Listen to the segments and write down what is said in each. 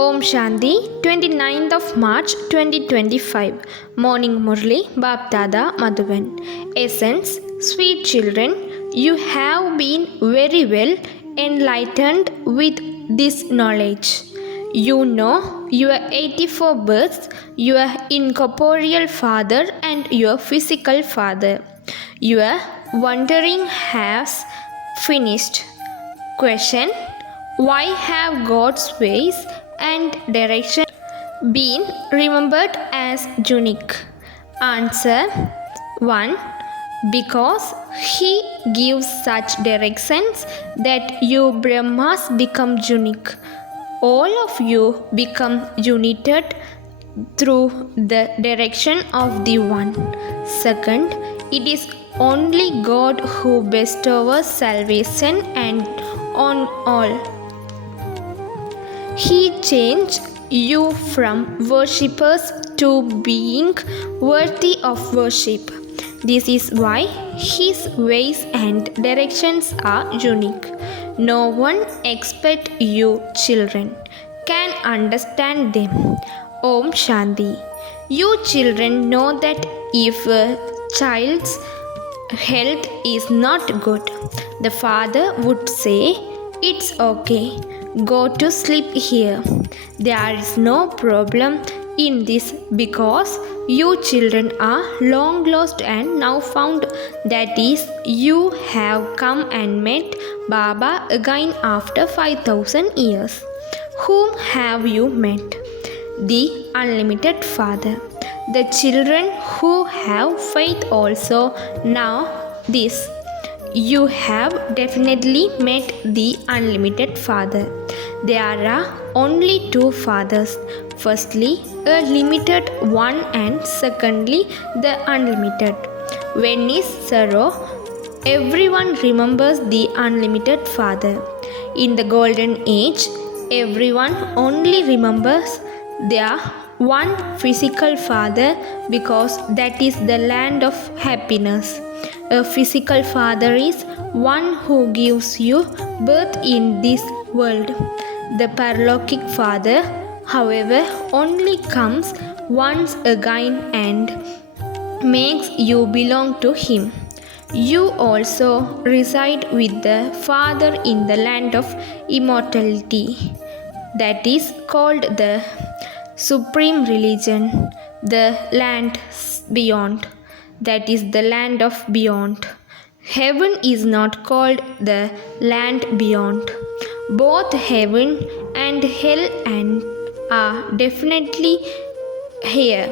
Om Shanti, 29th of March 2025. Morning Murli, Bapdada Madhuvan. Essence, sweet children, you have been very well enlightened with this knowledge. You know your 84 births, your incorporeal father and your physical father. Your wandering has finished. Question: why have God's ways and direction been remembered as unique? Answer: 1. Because He gives such directions that you Brahmas become unique. All of you become united through the direction of the One. Second, it is only God who bestows salvation and on all. He changed you from worshippers to being worthy of worship. This is why His ways and directions are unique. No one except you children can understand them. Om Shanti. You children know that if a child's health is not good, the father would say, "It's okay. Go to sleep here. There is no problem in this because you children are long lost and now found. That is, you have come and met Baba again after 5,000 years. Whom have you met? The Unlimited Father. The children who have faith also know this. You have definitely met the Unlimited Father. There are only two fathers. Firstly, a limited one, and secondly, the unlimited. When is sorrow, everyone remembers the Unlimited Father. In the Golden Age, everyone only remembers their one physical father because that is the land of happiness. A physical father is one who gives you birth in this world. The paralokic father, however, only comes once again and makes you belong to him. You also reside with the Father in the land of immortality. That is called the supreme religion, the land beyond. That is the land of beyond. Heaven is not called the land beyond. Both heaven and hell are definitely here.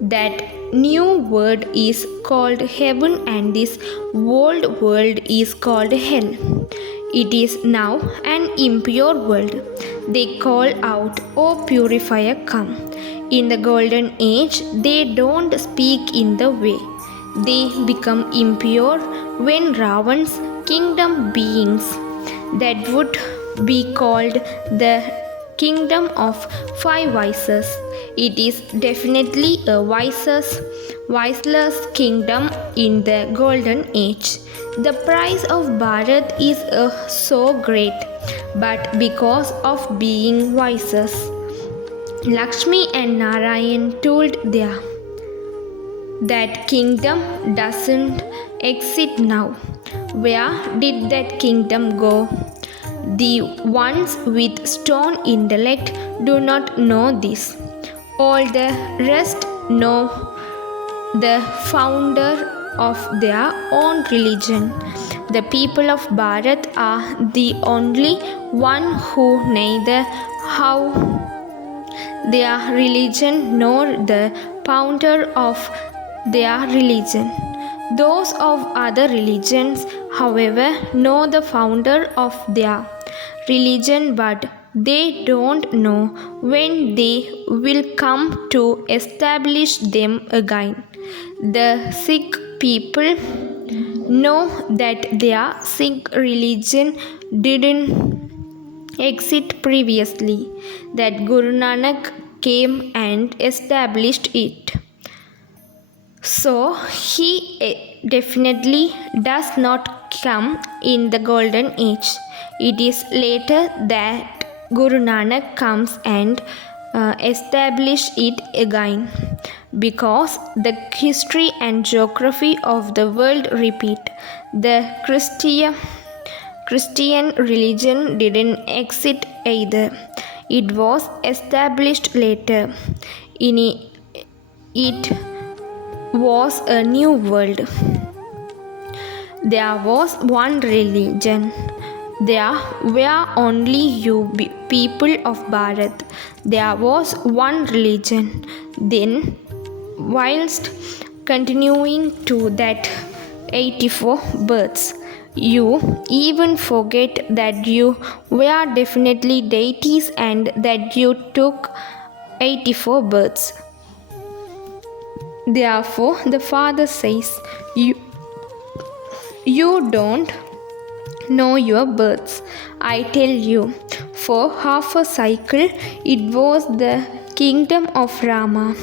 That new world is called heaven and this old world is called hell. It is now an impure world. They call out, "O purifier, come." In the Golden Age, they don't speak in the way. They become impure when Ravan's kingdom beings. That would be called the kingdom of five vices. It is definitely a viceless kingdom in the Golden Age. The price of Bharat is so great, but because of being vices. Lakshmi and Narayan told that kingdom doesn't exist now. Where did that kingdom go? The ones with stone intellect do not know this. All the rest know the founder of their own religion. The people of Bharat are the only one who neither how their religion nor the founder of their religion. Those of other religions, however, know the founder of their religion, but they don't know when they will come to establish them again. The Sikh people know that their Sikh religion didn't exist previously, that Guru Nanak came and established it. So he definitely does not come in the Golden Age. It is later that Guru Nanak comes and establish it again, because the history and geography of the world repeat. The Christian religion didn't exist either. It was established later. In it was a new world. There was one religion. There were only you people of Bharat. There was one religion. Then, whilst continuing to that 84 births, you even forget that you were definitely deities and that you took 84 births. Therefore, the Father says, You don't know your births. I tell you, for half a cycle it was the kingdom of Rama.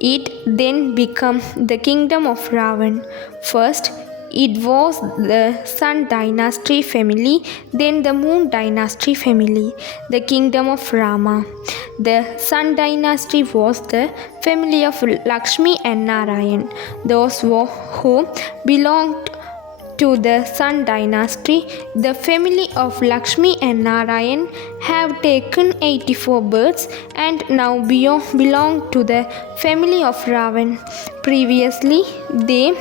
It then became the kingdom of Ravan. First, it was the Sun dynasty family, then the Moon dynasty family, the kingdom of Rama. The Sun dynasty was the family of Lakshmi and Narayan. Those who belonged to the Sun dynasty, the family of Lakshmi and Narayan have taken 84 births and now belong to the family of Ravan. Previously, they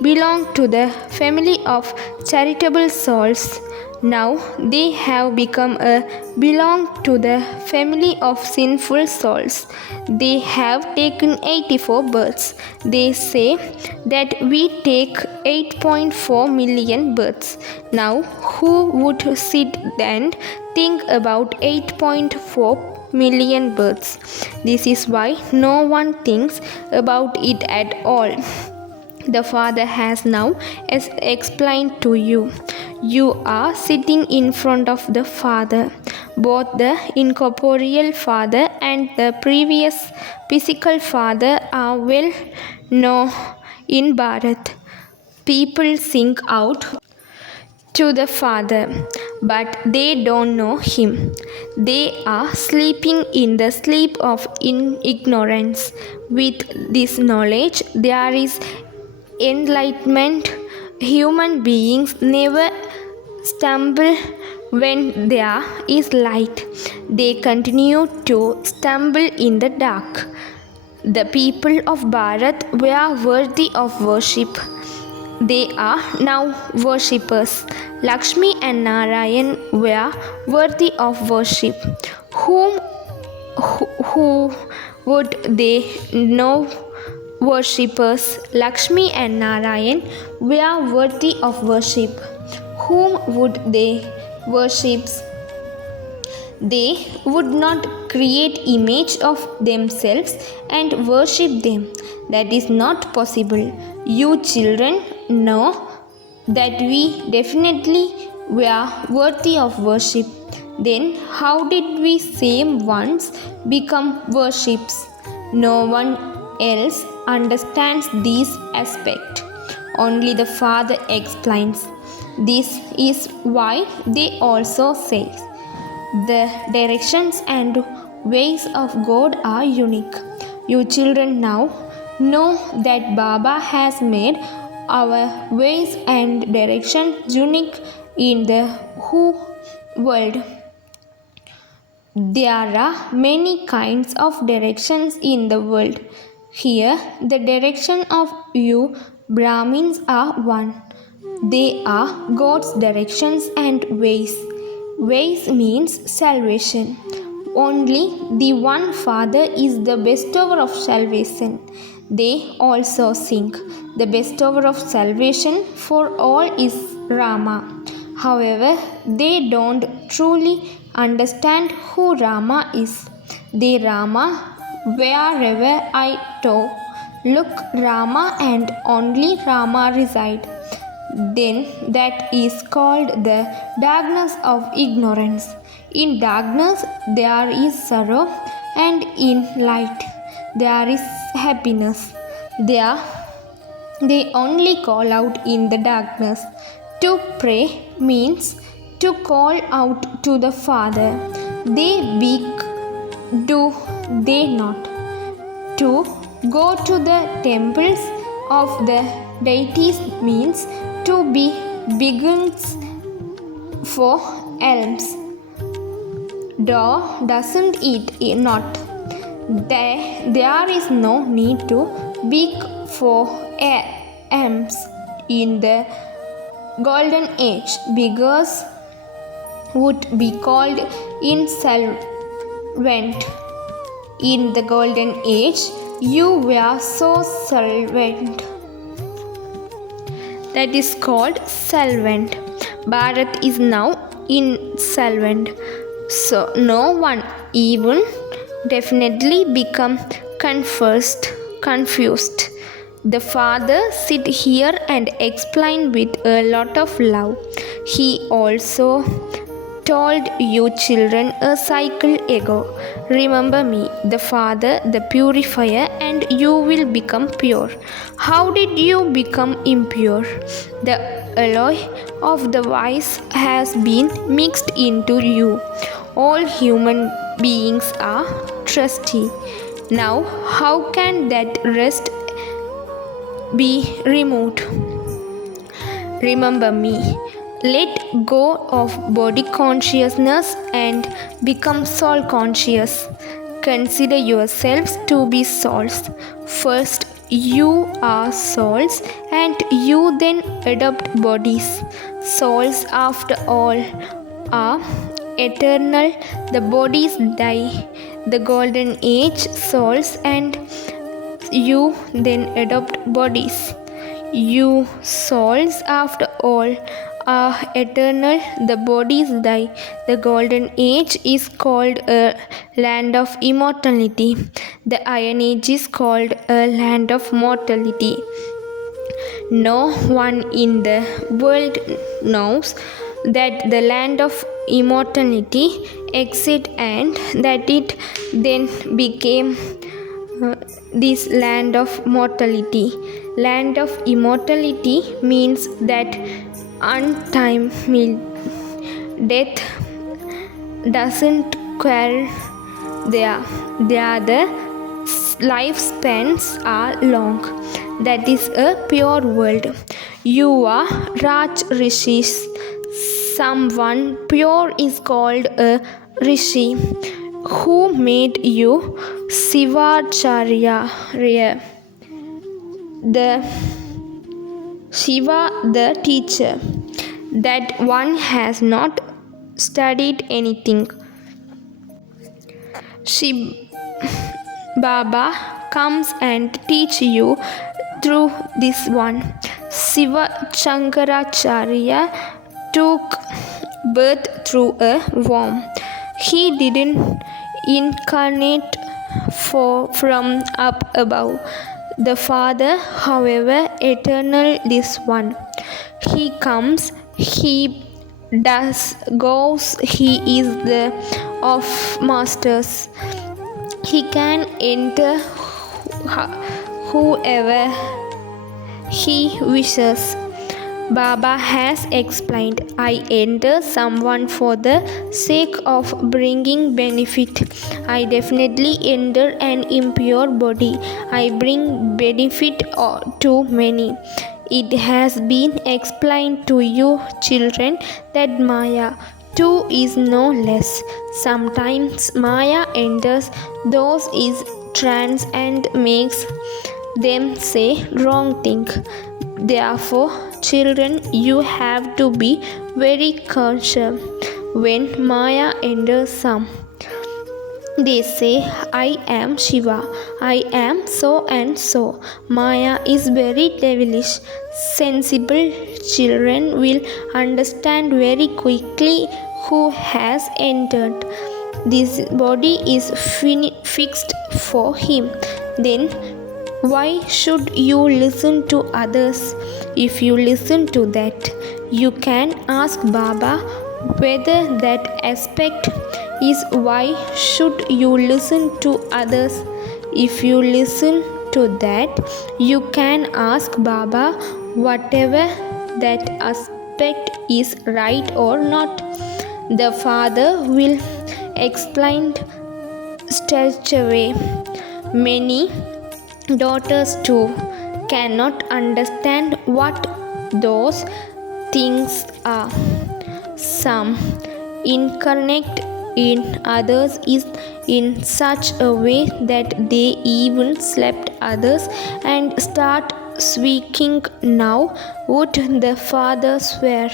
belonged to the family of charitable souls. Now they have belong to the family of sinful souls. They have taken 84 births. They say that we take 8.4 million births. Now who would sit and think about 8.4 million births? This is why no one thinks about it at all. The Father has now explained to you. You are sitting in front of the Father. Both the incorporeal Father and the previous physical Father are well known in Bharat. People sing out to the Father, but they don't know Him. They are sleeping in the sleep of ignorance. With this knowledge, there is enlightenment. Human beings never stumble when there is light. They continue to stumble in the dark. The people of Bharat were worthy of worship. They are now worshippers. Lakshmi and Narayan were worthy of worship. Who would they know? Worshippers Lakshmi and Narayan were worthy of worship. Whom would they worship? They would not create image of themselves and worship them. That is not possible. You children know that we definitely were worthy of worship. Then how did we same ones become worships? No one else understands this aspect. Only the Father explains. This is why they also say the directions and ways of God are unique. You children now know that Baba has made our ways and directions unique in the whole world. There are many kinds of directions in the world. Here, the direction of you Brahmins are one. They are God's directions and ways. Ways means salvation. Only the one Father is the bestower of salvation. They also sing. The bestower of salvation for all is Rama. However, they don't truly understand who Rama is. They Rama wherever I look Rama and only Rama reside. Then that is called the darkness of ignorance. In darkness there is sorrow, and in light there is happiness. They only call out in the darkness. To pray means to call out to the Father. They beg, do they not? To go to the temples of the deities means to be beggars for alms. Doesn't it not? There is no need to beg for alms in the golden age. Beggars would be called insolvent. In the golden age, you were so solvent. That is called solvent. Bharat is now insolvent. So no one even definitely become confused. The father sit here and explain with a lot of love. He also told you children a cycle ago. Remember me, the Father, the purifier, and you will become pure. How did you become impure? The alloy of the vice has been mixed into you. All human beings are trusty. Now, how can that rest be removed? Remember me. Let go of body consciousness and become soul conscious. Consider yourselves to be souls. First, you are souls and you then adopt bodies. Souls, after all, are eternal. The bodies die. The golden age souls and you then adopt bodies. You souls, after all, are eternal. The bodies die. The golden age is called a land of immortality. The iron age is called a land of mortality. No one in the world knows that the land of immortality existed and that it then became this land of mortality. Land of immortality means that untimely death doesn't occur there. The lifespans are long. That is a pure world. You are Raj Rishis. Someone pure is called a Rishi. Who made you Sivacharya? The Shiva, the teacher. That one has not studied anything. Baba comes and teach you through this one. Shiva Shankaracharya took birth through a womb. He didn't incarnate from up above. The Father, however, eternal this one. He comes, he does, goes, he is the of masters. He can enter whoever he wishes. Baba has explained, I enter someone for the sake of bringing benefit. I definitely enter an impure body. I bring benefit to many. It has been explained to you, children, that Maya too is no less. Sometimes Maya enters those in trance and makes them say wrong thing. Therefore, children, you have to be very cautious when Maya enters some. They say, I am Shiva, I am so and so. Maya is very devilish. Sensible children will understand very quickly who has entered. This body is fixed for him. Then why should you listen to others? If you listen to that, you can ask Baba whether that aspect is why should you listen to others. If you listen to that, you can ask Baba whatever that aspect is right or not. The Father will explained straightaway. Many daughters too cannot understand what those things are. Some incarnate in others is in such a way that they even slept others and start speaking now, would the father swear.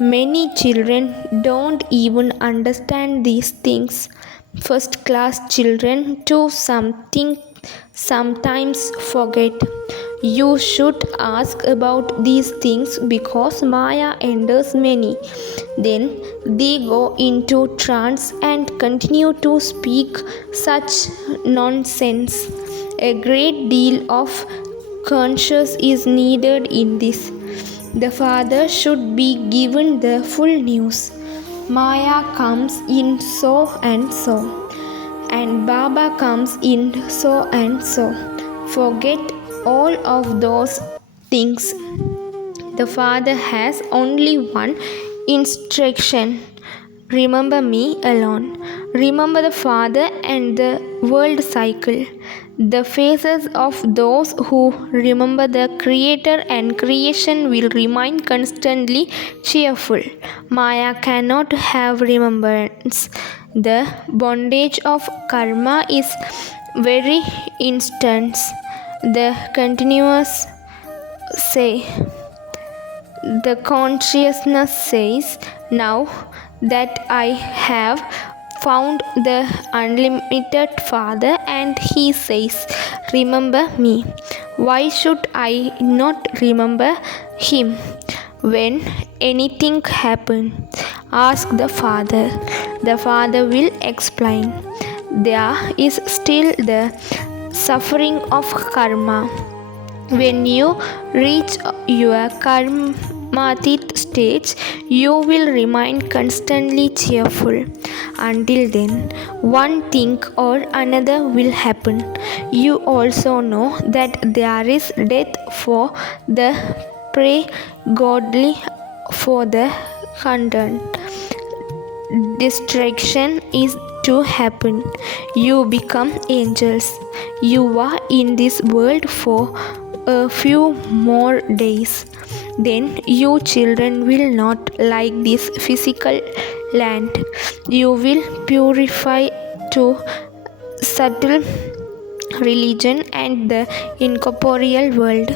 Many children don't even understand these things. First class children too sometimes forget. You should ask about these things because Maya enters many. Then they go into trance and continue to speak such nonsense. A great deal of conscience is needed in this. The father should be given the full news. Maya comes in so and so, and Baba comes in so and so. Forget all of those things. The father has only one instruction: remember me alone. Remember the father and the world cycle. The faces of those who remember the Creator and creation will remain constantly cheerful. Maya cannot have remembrance. The bondage of karma is very intense. The continuous say. The consciousness says, now that I have found the unlimited Father, and He says, remember me. Why should I not remember Him? When anything happens, ask the Father. The Father will explain. There is still the suffering of karma. When you reach your karmatit stage, you will remain constantly cheerful. Until then, one thing or another will happen. You also know that there is death for the prey, godly for the content. Destruction is to happen. You become angels. You are in this world for a few more days. Then you children will not like this physical land. You will purify to subtle religion and the incorporeal world.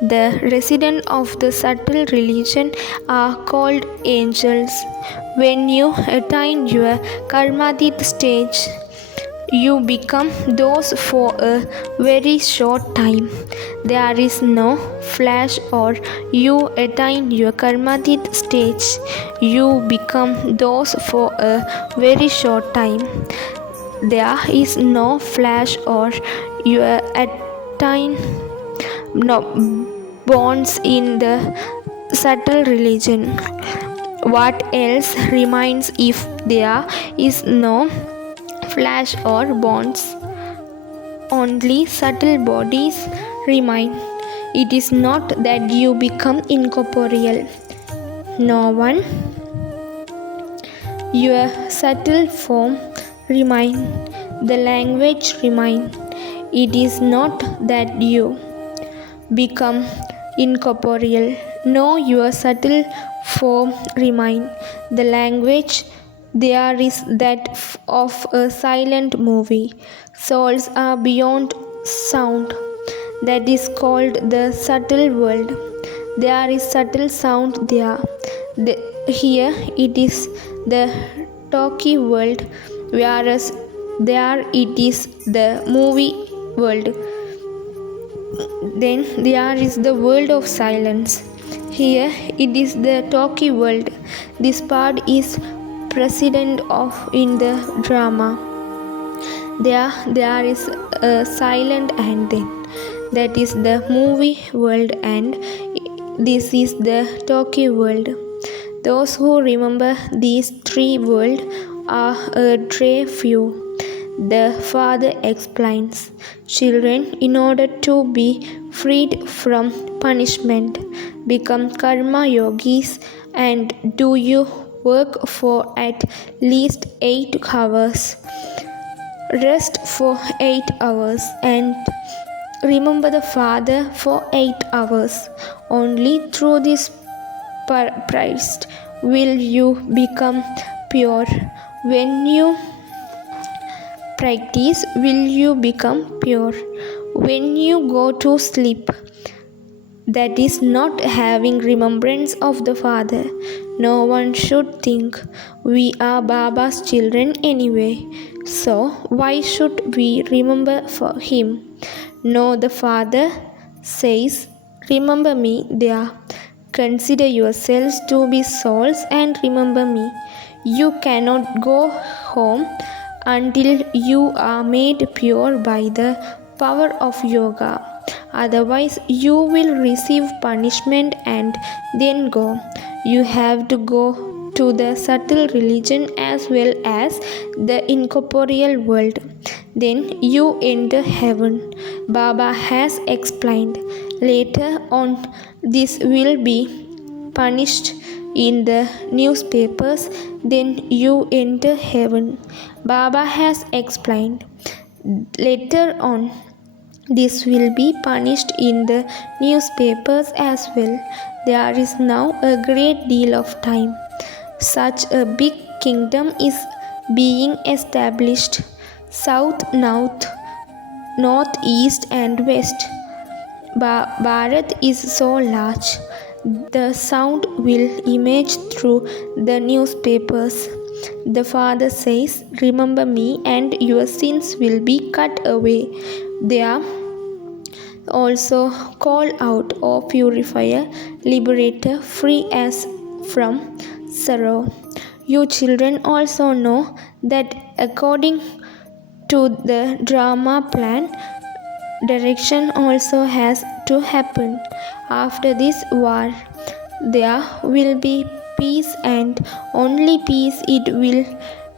The residents of the subtle religion are called angels. When you attain your karmadit stage, you become those for a very short time. There is no flash or you attain your karmadit stage. You become those for a very short time. There is no flash or you attain no bonds in the subtle religion. What else remains if there is no flash or bonds? Only subtle bodies remain. It is not that you become incorporeal. No one. Your subtle form remain. The language remain. It is not that you become incorporeal. No, your subtle form remain. The language there is that of a silent movie. Souls are beyond sound. That is called the subtle world. There is subtle sound there. Here it is the talky world, whereas there it is the movie world. Then there is the world of silence. Here it is the talky world. This part is president of in the drama. There is a silent and then. That is the movie world and this is the talky world. Those who remember these three worlds are a rare few. The Father explains, children, in order to be freed from punishment, become karma yogis and do your work for at least 8 hours, rest for 8 hours, and remember the Father for 8 hours. Only through this Christ will you become pure. When you practice, will you become pure. When you go to sleep, that is not having remembrance of the Father. No one should think we are Baba's children anyway. So why should we remember for him? No, the Father says, remember me there. Consider yourselves to be souls and remember me. You cannot go home until you are made pure by the power of yoga. Otherwise, you will receive punishment and then go. You have to go to the subtle religion as well as the incorporeal world. Then you enter heaven. Baba has explained. Later on, this will be punished in the newspapers. Then you enter heaven. Baba has explained. Later on, this will be punished in the newspapers as well. There is now a great deal of time. Such a big kingdom is being established. South, north, east, and west. Bharat is so large. The sound will image through the newspapers. The Father says, remember me and your sins will be cut away. They are also call out, O purifier, liberator, free as from sorrow. You children also know that according to the drama plan, direction also has to happen. After this war, there will be peace, and only peace it will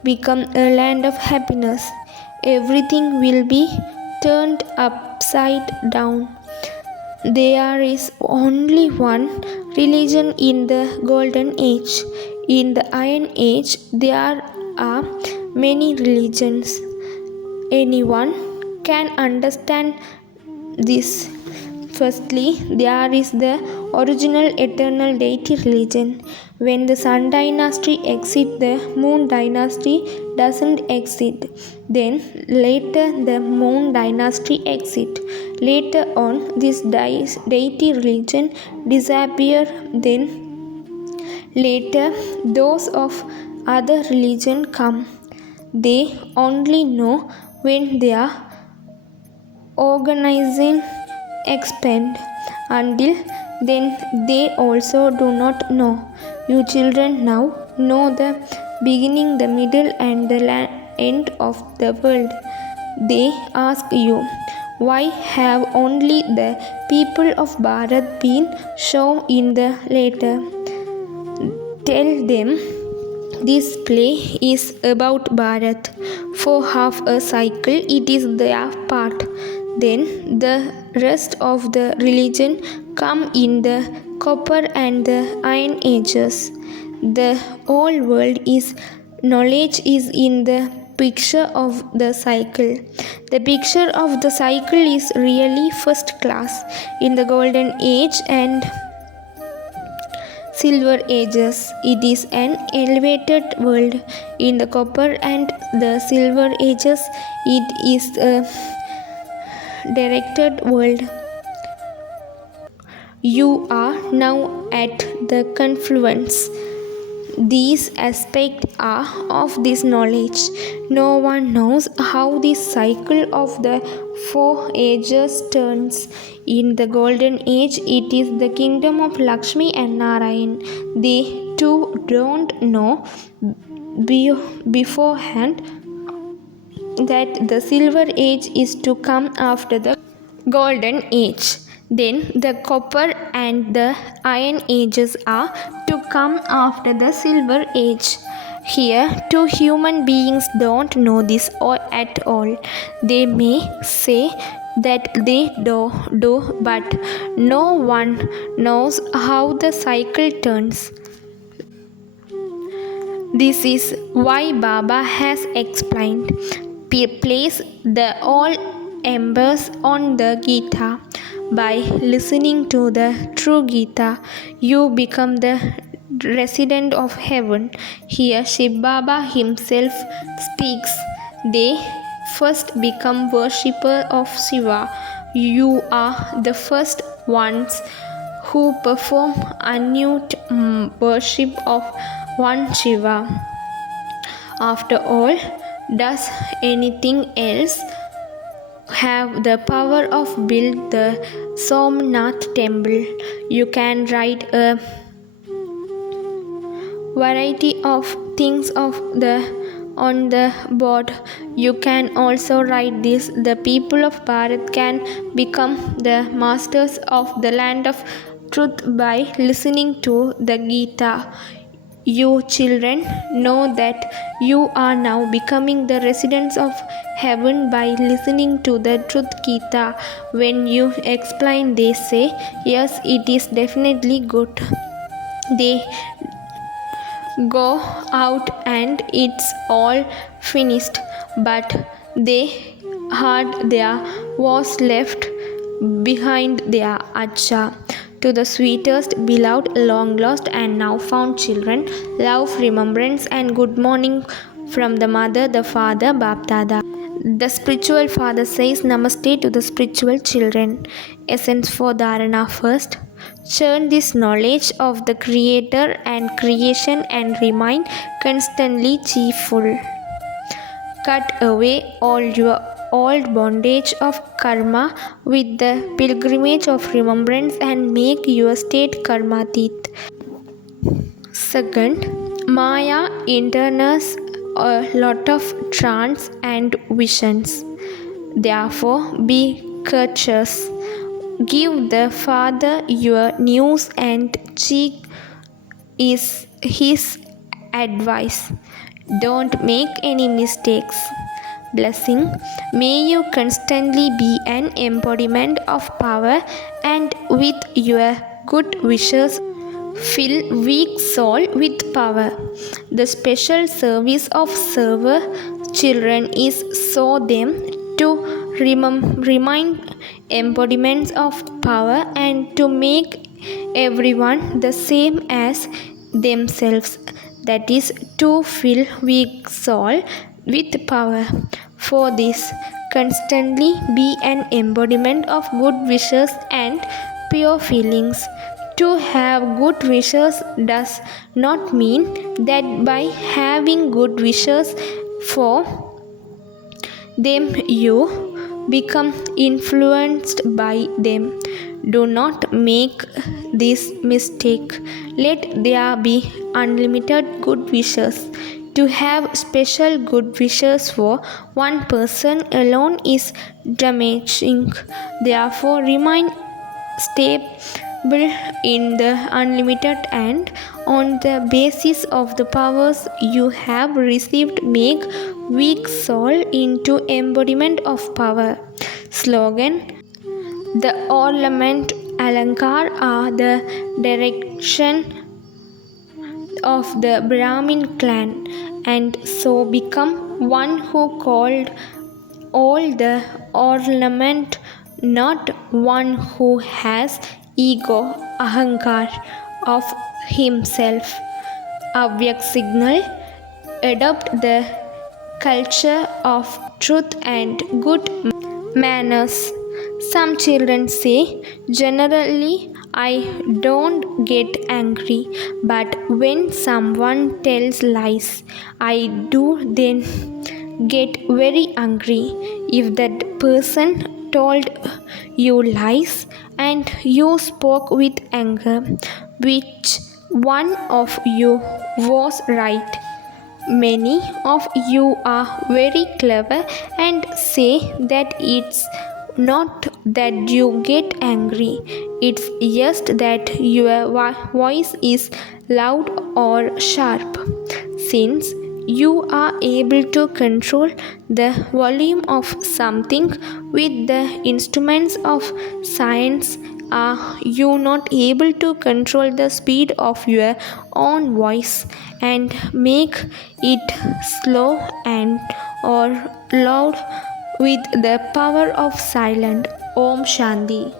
become a land of happiness. Everything will be turned upside down. There is only one religion in the golden age. In the iron age, there are many religions. Anyone can understand this. Firstly, there is the original eternal deity religion. When the Sun dynasty exits, the Moon dynasty doesn't exist. Then later the Moon dynasty exits. Later on, this deity religion disappears. Then later those of other religion come. They only know when they are organizing expand. Until then they also do not know. You children now know the beginning, the middle, and the end of the world. They ask you, why have only the people of Bharat been shown in the later? Tell them this play is about Bharat. For half a cycle it is their part. Then the rest of the religion come in the copper and the iron ages. The whole world is knowledge is in the picture of the cycle. The picture of the cycle is really first class. In the golden age and silver ages, it is an elevated world. In the copper and the silver ages, it is a directed world. You are now at the confluence. These aspects are of this knowledge. No one knows how this cycle of the 4 ages turns. In the golden age, it is the kingdom of Lakshmi and Narayan. They too don't know beforehand that the silver age is to come after the golden age. Then the copper and the iron ages are to come after the silver age. Here, two human beings don't know this at all. They may say that they do, but no one knows how the cycle turns. This is why Baba has explained, place the all embers on the Gita. By listening to the true Gita, you become the resident of heaven. Here Shiv Baba himself speaks. They first become worshipper of Shiva. You are the first ones who perform unmute worship of one Shiva. After all, does anything else have the power of build the Somnath temple? You can write a variety of things on the board. You can also write this: the people of Bharat can become the masters of the land of truth by listening to the Gita. You children know that you are now becoming the residents of heaven by listening to the truth Gita. When you explain, they say, yes, it is definitely good. They go out and it's all finished, but they heard there was left behind their Acha. To the sweetest, beloved, long lost and now found children, love, remembrance and good morning from the mother, the father, Bapdada. The spiritual father says namaste to the spiritual children. Essence for dharana: first, churn this knowledge of the creator and creation and remain constantly cheerful. Cut away all your old bondage of karma with the pilgrimage of remembrance and make your state karmatit. Second, Maya enters a lot of trance and visions. Therefore, be courteous. Give the Father your news and cheek is his advice. Don't make any mistakes. Blessing: may you constantly be an embodiment of power and with your good wishes fill weak soul with power. The special service of server children is so them to remind embodiments of power and to make everyone the same as themselves, that is, to fill weak soul with power. For this, constantly be an embodiment of good wishes and pure feelings. To have good wishes does not mean that by having good wishes for them you become influenced by them. Do not make this mistake. Let there be unlimited good wishes. To have special good wishes for one person alone is damaging. Therefore, remain stable in the unlimited and on the basis of the powers you have received, make weak soul into embodiment of power. Slogan: the ornament alankar are the direction of the Brahmin clan, and so become one who called all the ornament, not one who has ego, ahankar of himself. Avyak signal: adopt the culture of truth and good manners. Some children say, generally I don't get angry, but when someone tells lies, I do then get very angry. If that person told you lies and you spoke with anger, which one of you was right? Many of you are very clever and say that it's not that you get angry, it's just that your voice is loud or sharp. Since you are able to control the volume of something with the instruments of science, Are you not able to control the speed of your own voice and make it slow and or loud with the power of silent Om Shanti?